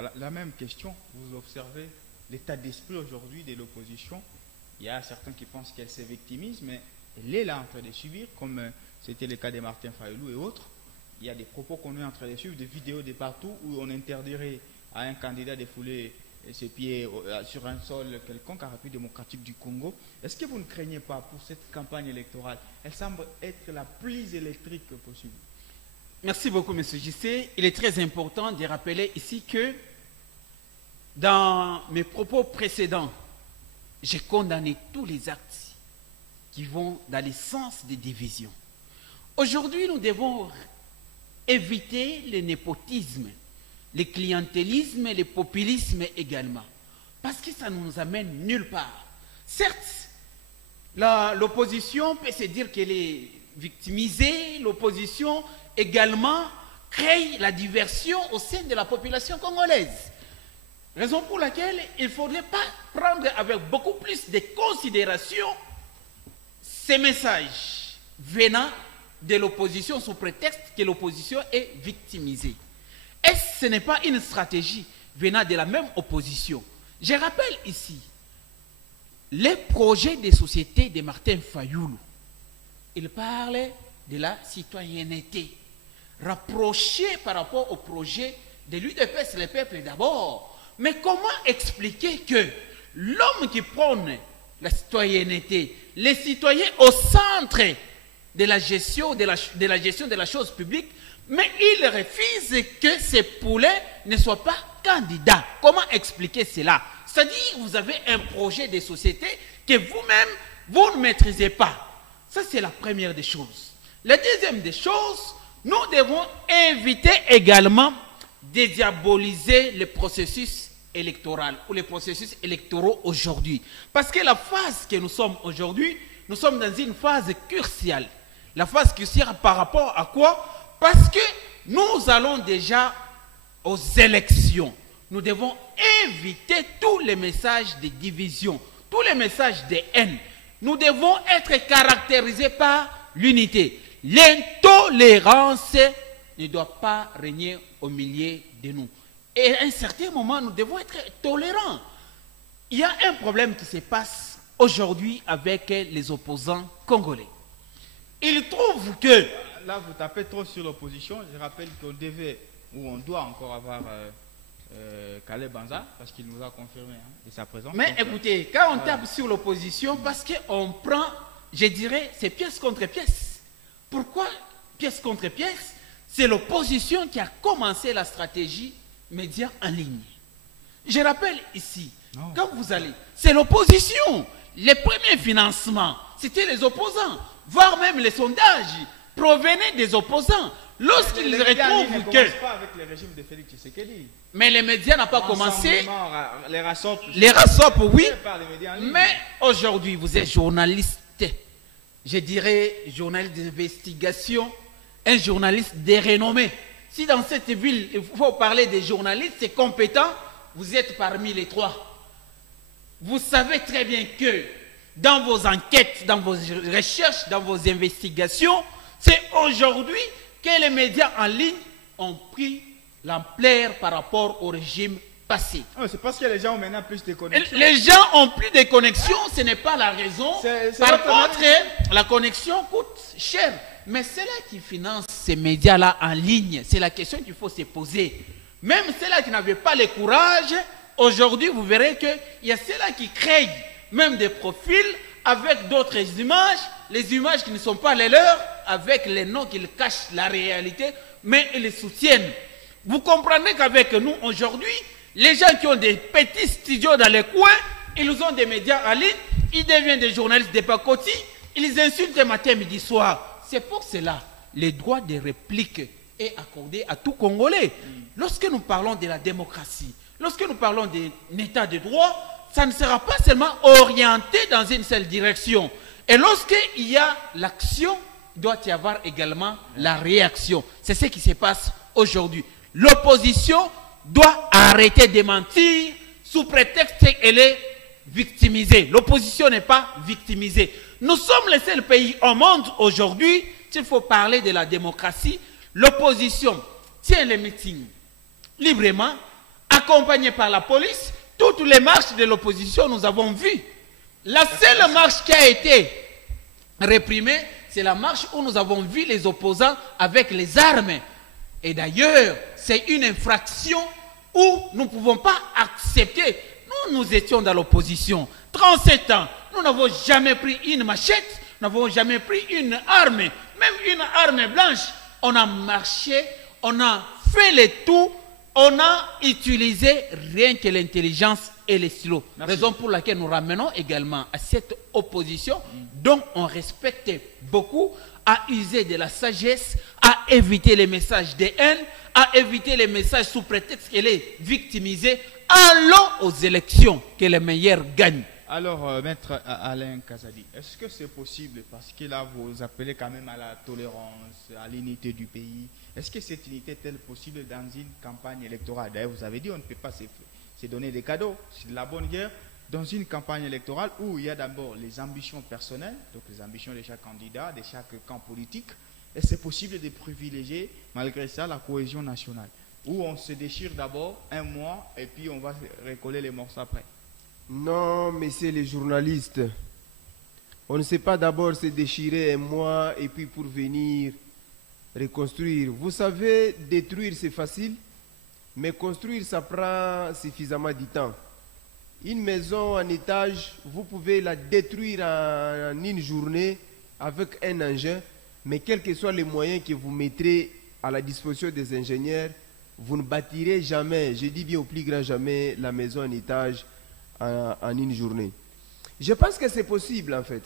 La même question, vous observez l'état d'esprit aujourd'hui de l'opposition. Il y a certains qui pensent qu'elle se victimise, mais elle est là en train de subir, comme c'était le cas de Martin Fayoulou et autres. Il y a des propos qu'on est en train de suivre, des vidéos de partout où on interdirait à un candidat de fouler ses pieds sur un sol quelconque en République démocratique du Congo. Est-ce que vous ne craignez pas pour cette campagne électorale? Elle semble être la plus électrique possible. Merci beaucoup, M. JC. Il est très important de rappeler ici que dans mes propos précédents, j'ai condamné tous les actes qui vont dans le sens des divisions. Aujourd'hui, nous devons éviter le népotisme, le clientélisme et le populisme également, parce que ça ne nous amène nulle part. Certes, l'opposition peut se dire qu'elle est victimisée, l'opposition également crée la diversion au sein de la population congolaise. Raison pour laquelle il ne faudrait pas prendre avec beaucoup plus de considération ces messages venant de l'opposition sous prétexte que l'opposition est victimisée. Et ce n'est pas une stratégie venant de la même opposition. Je rappelle ici les projets de société de Martin Fayoulou. Il parlait de la citoyenneté, rapproché par rapport au projet de l'UDPS, le peuple d'abord. Mais comment expliquer que l'homme qui prône la citoyenneté, les citoyens au centre de la gestion de la chose publique, mais il refuse que ces poulets ne soient pas candidats? Comment expliquer cela? C'est-à-dire que vous avez un projet de société que vous-même, vous ne maîtrisez pas. Ça, c'est la première des choses. La deuxième des choses, nous devons éviter également de diaboliser le processus électoral ou les processus électoraux aujourd'hui. Parce que la phase que nous sommes aujourd'hui, nous sommes dans une phase cruciale. La phase cruciale par rapport à quoi? Parce que nous allons déjà aux élections. Nous devons éviter tous les messages de division, tous les messages de haine. Nous devons être caractérisés par l'unité. L'intolérance ne doit pas régner au milieu de nous. Et à un certain moment, nous devons être tolérants. Il y a un problème qui se passe aujourd'hui avec les opposants congolais. Ils trouvent que... Là, vous tapez trop sur l'opposition. Je rappelle qu'on devait, ou on doit encore avoir Calais Banza, parce qu'il nous a confirmé de sa présence. Mais donc, écoutez, quand on tape sur l'opposition, parce qu'on prend, je dirais, c'est pièce contre pièce. Pourquoi pièce contre pièce? C'est l'opposition qui a commencé la stratégie médias en ligne. Je rappelle ici, quand vous allez, c'est l'opposition. Les premiers financements, c'était les opposants, voire même les sondages provenaient des opposants. Lorsqu'ils retrouvent que... pas avec le régime de Félix Tshisekedi. Mais les médias n'ont pas commencé. Les RASOP, oui. Mais Mais aujourd'hui, vous êtes journaliste, je dirais journaliste d'investigation, un journaliste de renommée. Si dans cette ville, il faut parler des journalistes compétents, vous êtes parmi les trois. Vous savez très bien que dans vos enquêtes, dans vos recherches, dans vos investigations, c'est aujourd'hui que les médias en ligne ont pris l'ampleur par rapport au régime passé. C'est parce que les gens ont maintenant plus de connexions. Les gens ont plus de connexions, ce n'est pas la raison. Par contre, la connexion coûte cher. Mais c'est là qui finance ces médias-là en ligne. C'est la question qu'il faut se poser. Même ceux-là qui n'avaient pas le courage, aujourd'hui, vous verrez qu'il y a ceux-là qui créent même des profils avec d'autres images, les images qui ne sont pas les leurs, avec les noms qui cachent la réalité, mais ils les soutiennent. Vous comprenez qu'avec nous, aujourd'hui, les gens qui ont des petits studios dans les coins, ils ont des médias en ligne, ils deviennent des journalistes de pacotille, ils insultent matin, midi, soir. C'est pour cela le droit de réplique est accordé à tout Congolais. Lorsque nous parlons de la démocratie, lorsque nous parlons d'un état de droit, ça ne sera pas seulement orienté dans une seule direction. Et lorsqu'il y a l'action, il doit y avoir également la réaction. C'est ce qui se passe aujourd'hui. L'opposition doit arrêter de mentir sous prétexte qu'elle est victimisée. L'opposition n'est pas victimisée. Nous sommes les seuls pays au monde aujourd'hui, s'il faut parler de la démocratie, l'opposition tient les meetings librement, accompagné par la police. Toutes les marches de l'opposition, nous avons vu. La seule marche qui a été réprimée, c'est la marche où nous avons vu les opposants avec les armes. Et d'ailleurs, c'est une infraction où nous ne pouvons pas accepter. Nous étions dans l'opposition. 37 ans, nous n'avons jamais pris une machette, nous n'avons jamais pris une arme, même une arme blanche. On a marché, on a fait le tout, on a utilisé rien que l'intelligence et les stylos. Raison pour laquelle nous ramenons également à cette opposition, dont on respecte beaucoup, à user de la sagesse, à éviter les messages de haine, à éviter les messages sous prétexte qu'elle est victimisée. Allons aux élections, que les meilleurs gagnent. Alors, Maître Alain Kazadi, est-ce que c'est possible, parce que là, vous appelez quand même à la tolérance, à l'unité du pays, est-ce que cette unité est-elle possible dans une campagne électorale? D'ailleurs, vous avez dit, on ne peut pas se donner des cadeaux, c'est de la bonne guerre, dans une campagne électorale où il y a d'abord les ambitions personnelles, donc les ambitions de chaque candidat, de chaque camp politique, et c'est possible de privilégier, malgré ça, la cohésion nationale, où on se déchire d'abord un mois, et puis on va recoller les morceaux après. Non, messieurs les journalistes, on ne sait pas d'abord se déchirer un mois et puis pour venir reconstruire. Vous savez, détruire c'est facile, mais construire ça prend suffisamment de temps. Une maison en étage, vous pouvez la détruire en une journée avec un engin, mais quels que soient les moyens que vous mettrez à la disposition des ingénieurs, vous ne bâtirez jamais, je dis bien au plus grand jamais, la maison en étage en une journée. Je pense que c'est possible en fait.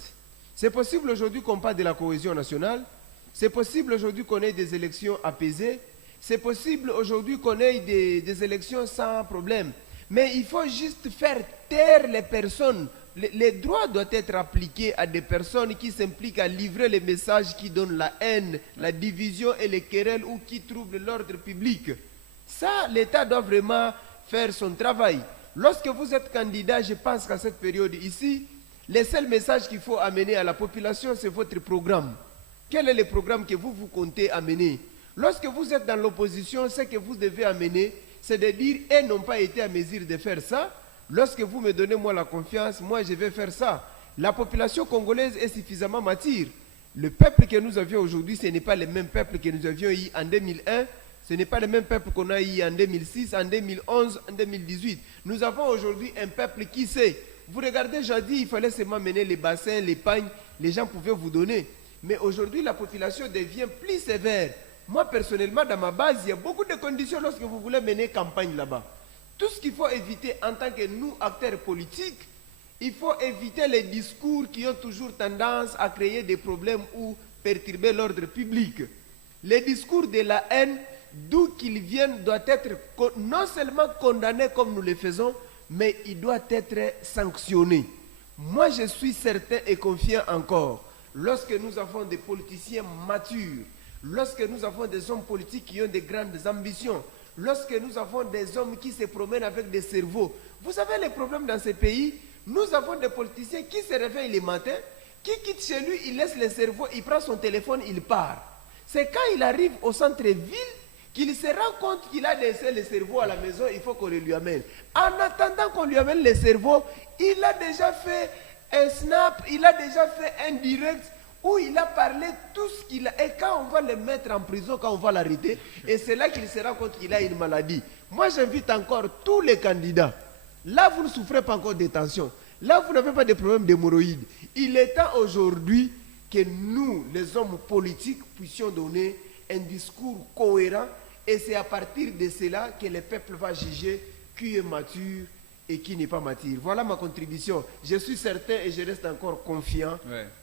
C'est possible aujourd'hui qu'on parle de la cohésion nationale. C'est possible aujourd'hui qu'on ait des élections apaisées. C'est possible aujourd'hui qu'on ait des élections sans problème. Mais il faut juste faire taire les personnes. Les droits doivent être appliqués à des personnes qui s'impliquent à livrer les messages qui donnent la haine, la division et les querelles ou qui troublent l'ordre public. Ça, l'État doit vraiment faire son travail. Lorsque vous êtes candidat, je pense qu'à cette période ici, les seuls messages qu'il faut amener à la population, c'est votre programme. Quel est le programme que vous comptez amener? Lorsque vous êtes dans l'opposition, ce que vous devez amener, c'est de dire, elles n'ont pas été à mesure de faire ça. Lorsque vous me donnez moi la confiance, moi je vais faire ça. La population congolaise est suffisamment mature. Le peuple que nous avions aujourd'hui, ce n'est pas le même peuple que nous avions eu en 2001. Ce n'est pas le même peuple qu'on a eu en 2006, en 2011, en 2018. Nous avons aujourd'hui un peuple qui sait. Vous regardez, jadis, il fallait seulement mener les bassins, les pagnes, les gens pouvaient vous donner. Mais aujourd'hui, la population devient plus sévère. Moi, personnellement, dans ma base, il y a beaucoup de conditions lorsque vous voulez mener campagne là-bas. Tout ce qu'il faut éviter en tant que nous, acteurs politiques, il faut éviter les discours qui ont toujours tendance à créer des problèmes ou perturber l'ordre public. Les discours de la haine, d'où qu'ils viennent, doit être non seulement condamné comme nous le faisons, mais il doit être sanctionné. Moi, je suis certain et confiant encore, lorsque nous avons des politiciens matures, lorsque nous avons des hommes politiques qui ont de grandes ambitions, lorsque nous avons des hommes qui se promènent avec des cerveaux. Vous savez les problèmes dans ces pays? Nous avons des politiciens qui se réveillent le matin, qui quittent chez lui, il laisse le cerveau, il prend son téléphone, il part. C'est quand il arrive au centre-ville qu'il se rend compte qu'il a laissé le cerveau à la maison, il faut qu'on le lui amène. En attendant qu'on lui amène le cerveau, il a déjà fait un snap, il a déjà fait un direct où il a parlé tout ce qu'il a. Et quand on va le mettre en prison, quand on va l'arrêter, et c'est là qu'il se rend compte qu'il a une maladie. Moi, j'invite encore tous les candidats. Là, vous ne souffrez pas encore de tension. Là, vous n'avez pas de problème d'hémorroïdes. Il est temps aujourd'hui que nous, les hommes politiques, puissions donner un discours cohérent. Et c'est à partir de cela que le peuple va juger qui est mature et qui n'est pas mature. Voilà ma contribution. Je suis certain et je reste encore confiant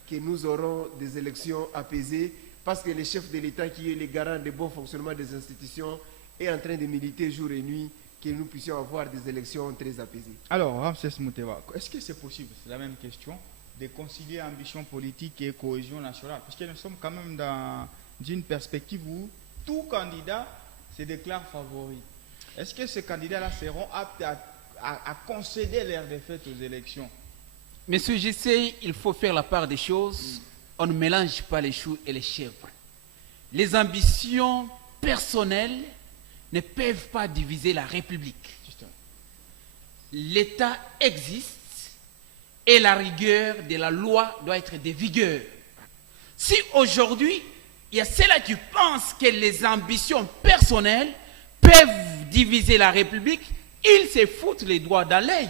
que nous aurons des élections apaisées parce que le chef de l'État qui est le garant du bon fonctionnement des institutions est en train de militer jour et nuit que nous puissions avoir des élections très apaisées. Alors, Ramsès Moutewa, est-ce que c'est possible, c'est la même question, de concilier ambition politique et cohésion nationale? Parce que nous sommes quand même dans une perspective où tout candidat se déclare favori. Est-ce que ces candidats-là seront aptes à concéder leur défaite aux élections? Monsieur Gissé, il faut faire la part des choses. On ne mélange pas les choux et les chèvres. Les ambitions personnelles ne peuvent pas diviser la République. Justement. l'État existe et la rigueur de la loi doit être de vigueur. Si aujourd'hui, il y a ceux-là qui pensent que les ambitions personnelles peuvent diviser la République, ils se foutent les doigts dans l'œil.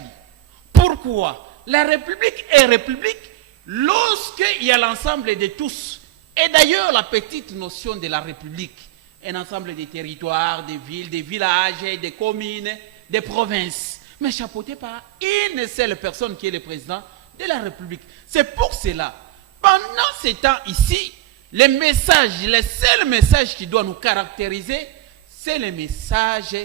Pourquoi? La République est République lorsqu'il y a l'ensemble de tous. Et d'ailleurs, la petite notion de la République, un ensemble de territoires, des villes, des villages, des communes, des provinces, mais chapeauté par une seule personne qui est le président de la République. C'est pour cela, pendant ces temps ici, les messages, le seul message qui doit nous caractériser, c'est le message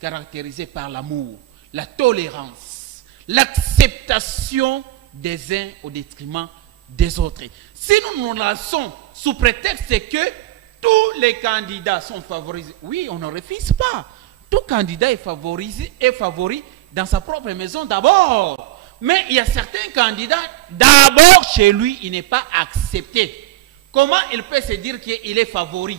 caractérisé par l'amour, la tolérance, l'acceptation des uns au détriment des autres. Si nous nous lançons sous prétexte que tous les candidats sont favorisés, oui, on ne refuse pas. Tout candidat est favori dans sa propre maison d'abord. Mais il y a certains candidats, d'abord chez lui, il n'est pas accepté. Comment il peut se dire qu'il est favori?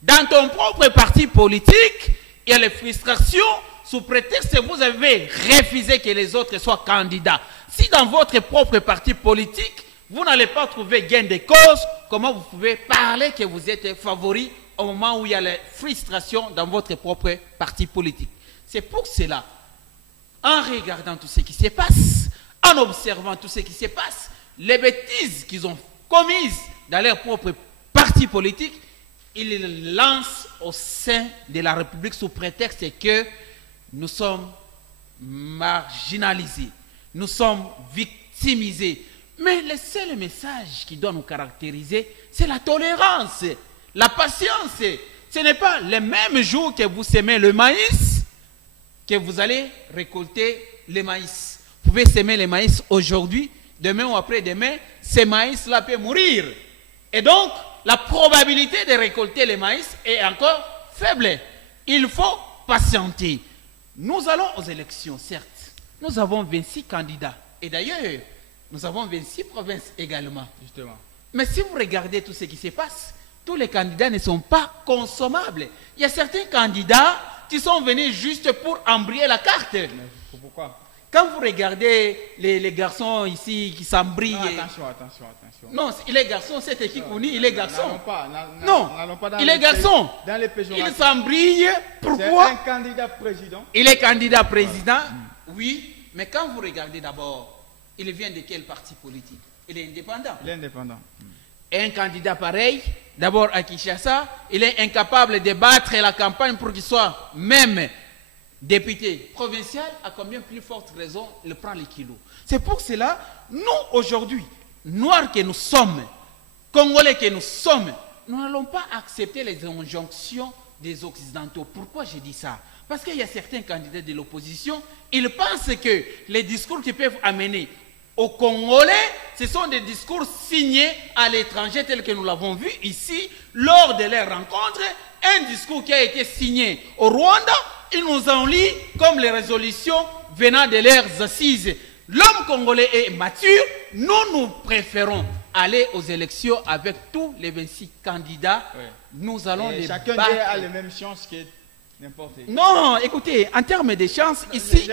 Dans ton propre parti politique, il y a les frustrations sous prétexte que vous avez refusé que les autres soient candidats. Si dans votre propre parti politique, vous n'allez pas trouver gain de cause, comment vous pouvez parler que vous êtes favori au moment où il y a les frustrations dans votre propre parti politique? C'est pour cela, en regardant tout ce qui se passe, en observant tout ce qui se passe, les bêtises qu'ils ont commises dans leur propre parti politique, ils les lancent au sein de la République sous prétexte que nous sommes marginalisés, nous sommes victimisés. Mais le seul message qui doit nous caractériser, c'est la tolérance, la patience. Ce n'est pas le même jour que vous semez le maïs que vous allez récolter le maïs. Vous pouvez semer le maïs aujourd'hui, demain ou après-demain, ce maïs-là peut mourir. Et donc, la probabilité de récolter le maïs est encore faible. Il faut patienter. Nous allons aux élections, certes. Nous avons 26 candidats. Et d'ailleurs, nous avons 26 provinces également. Justement. Mais si vous regardez tout ce qui se passe, tous les candidats ne sont pas consommables. Il y a certains candidats qui sont venus juste pour embrayer la carte. Mais pourquoi? Quand vous regardez les garçons ici qui s'embrillent... Non, attention. Non, il est garçon, c'est qui Kouni, il est garçon. Non, il est garçon. Dans les péjoratifs. Il s'embrille. Pourquoi? C'est un candidat président. Il est candidat président, oui. Mais quand vous regardez d'abord, il vient de quel parti politique? Il est indépendant. Il est indépendant. Et un candidat pareil, d'abord à Kinshasa, il est incapable de battre la campagne pour qu'il soit même député provincial. À combien plus forte raison il prend les kilos? C'est pour cela, nous aujourd'hui, Noirs que nous sommes, Congolais que nous sommes, nous n'allons pas accepter les injonctions des Occidentaux. Pourquoi je dis ça? Parce qu'il y a certains candidats de l'opposition, ils pensent que les discours qu'ils peuvent amener aux Congolais, ce sont des discours signés à l'étranger tels que nous l'avons vu ici lors de leur rencontre. Un discours qui a été signé au Rwanda, ils nous ont lu comme les résolutions venant de leurs assises. L'homme congolais est mature, nous préférons aller aux élections avec tous les 26 candidats. Oui. Nous allons les chacun battre. a les mêmes chances que n'importe qui. Non, écoutez, en termes de chances, ici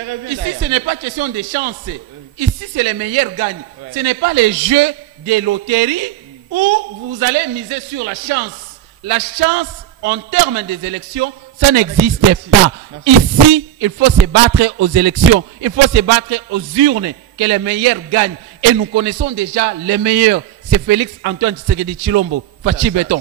ce n'est pas question de chance. Ici, c'est les meilleurs gagnent. Ouais. Ce n'est pas les jeux de loterie où vous allez miser sur la chance. La chance, en termes des élections, ça n'existe pas. Merci. Ici, il faut se battre aux élections. Il faut se battre aux urnes, que les meilleurs gagnent. Et nous connaissons déjà les meilleurs. C'est Félix Antoine Tshisekedi Tshilombo, Fachi Béton.